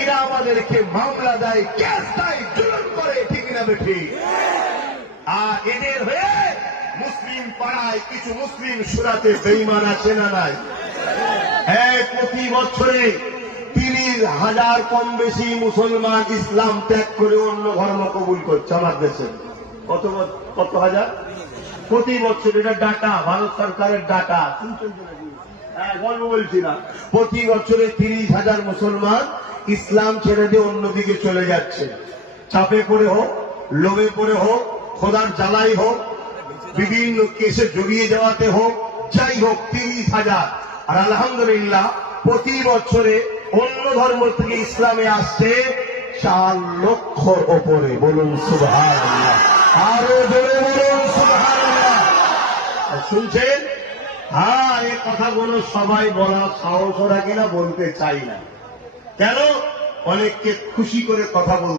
এরা আমাদেরকে মামলা দেয়, কেস দেয়, জুলুম করে, ঠিক না বেঠি? আর এদের হয়ে মুসলিম পাড়ায় কিছু মুসলিম সুরাতে বেঈমান আছে না নাই? প্রতি বছরে 30,000 কম বেশি মুসলমান ইসলাম ত্যাগ করে অন্য ধর্ম কবুল করছে আমার দেশে। কত হাজার প্রতি বছর? এটা ডাটা, ভারত সরকারের ডাটা। গল্প বলছি না। প্রতি বছরে 30,000 মুসলমান ইসলাম ছেড়ে দিয়ে অন্যদিকে চলে যাচ্ছে। চাপে পড়ে হোক, লোভে পড়ে হোক, খোদার জ্বালাই হোক, বিভিন্ন কেসে জড়িয়ে যাওয়াতে হোক, যাই হোক 30,000। আর আলহামদুলিল্লাহ প্রতি বছরে অন্য ধর্ম থেকে ইসলামে আসছে 4 লক্ষর ওপরে। বলুন সুবহানাল্লাহ, আরো জোরে বলুন সুবহানাল্লাহ। শুনছেন? হ্যাঁ, এই কথাগুলো সবাই বলার সাহস রাখে না, বলতে চাই না। কেন? অনেককে খুশি করে কথা বলতে